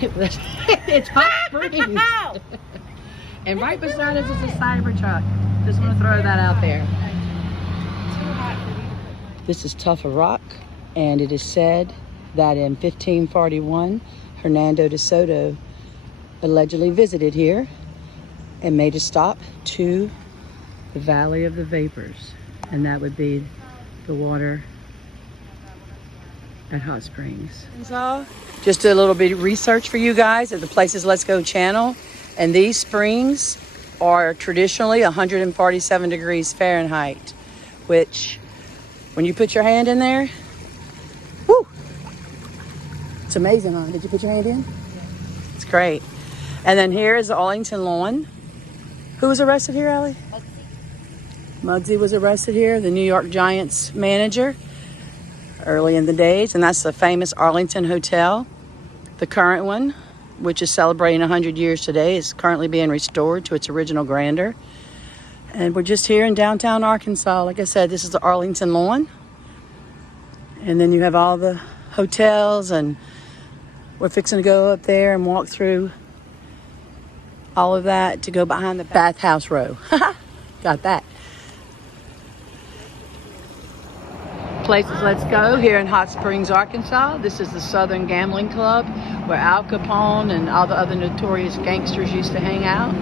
It's hot springs. And right beside us is a Cybertruck. Just want to throw that out there. This is Tuffa Rock, and it is said that in 1541, Hernando de Soto allegedly visited here and made a stop to the Valley of the Vapors, and that would be the water at Hot Springs. Just did a little bit of research for you guys at the Places Let's Go channel, and these springs are traditionally 147 degrees Fahrenheit, which when you put your hand in there, whoo, it's amazing, huh? Did you put your hand in? It's great. And then here is the Arlington lawn. Who was arrested here, Allie? Muggsy was arrested here, the New York Giants manager, early in the days. And that's the famous Arlington Hotel. The current one, which is celebrating 100 years today, is currently being restored to its original grandeur. And we're just here in downtown Arkansas. Like I said, this is the Arlington lawn. And then you have all the hotels, and we're fixing to go up there and walk through all of that to go behind the bathhouse row. Got that. Places Let's Go here in Hot Springs, Arkansas. This is the Southern Gambling Club where Al Capone and all the other notorious gangsters used to hang out.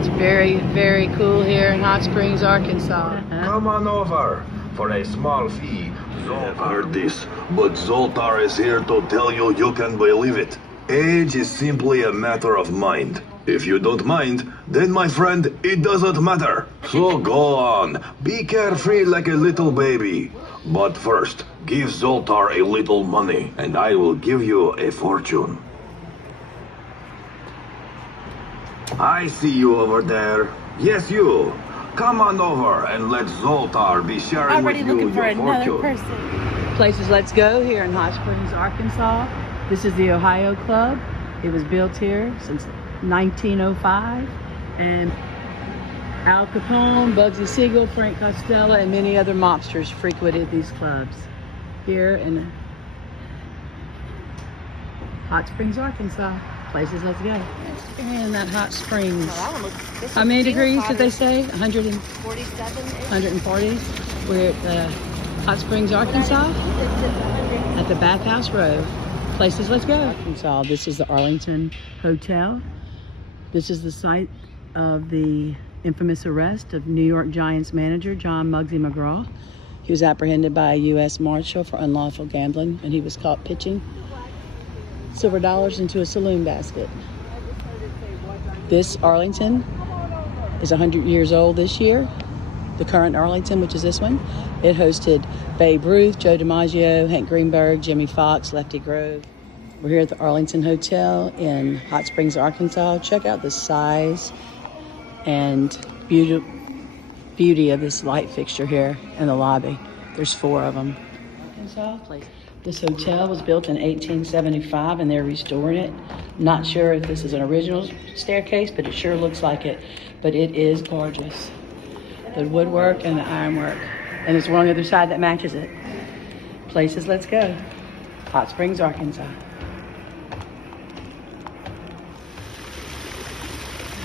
It's very, very cool here in Hot Springs, Arkansas. Come on over for a small fee. I've heard this, but Zoltar is here to tell you you can believe it. Age is simply a matter of mind. If you don't mind, then my friend, it doesn't matter. So go on, be carefree like a little baby. But first, give Zoltar a little money, and I will give you a fortune. I see you over there. Yes, you. Come on over and let Zoltar be sharing with you your fortune. Places Let's Go here in Hot Springs, Arkansas. This is the Ohio Club. It was built here since 1905. And Al Capone, Bugsy Siegel, Frank Costello, and many other mobsters frequented these clubs here in Hot Springs, Arkansas. Places Let's Go. And that Hot Springs. How many degrees did they say? 147? 140. We're at the Hot Springs, Arkansas at the Bathhouse Road. Places Let's Go. Arkansas. This is the Arlington Hotel. This is the site of the infamous arrest of New York Giants manager John Muggsy McGraw. He was apprehended by a U.S. Marshal for unlawful gambling, and he was caught pitching silver dollars into a saloon basket. This Arlington is 100 years old this year. The current Arlington, which is this one, it hosted Babe Ruth, Joe DiMaggio, Hank Greenberg, Jimmy Fox, Lefty Grove. We're here at the Arlington Hotel in Hot Springs, Arkansas. Check out the size and beauty of this light fixture here in the lobby. There's 4 of them. Arkansas place. This hotel was built in 1875 and they're restoring it. Not sure if this is an original staircase, but it sure looks like it. But it is gorgeous. The woodwork and the ironwork. And there's one on the other side that matches it. Places Let's Go. Hot Springs, Arkansas.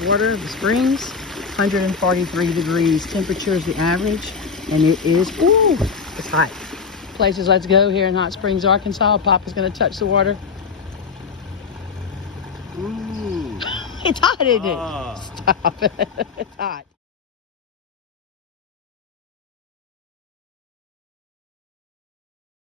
Water of the springs, 143 degrees. Temperature is the average, and it is, ooh, it's hot. Places Let's Go here in Hot Springs, Arkansas. Papa's gonna touch the water. Ooh. It's hot, isn't it? Stop it. It's hot.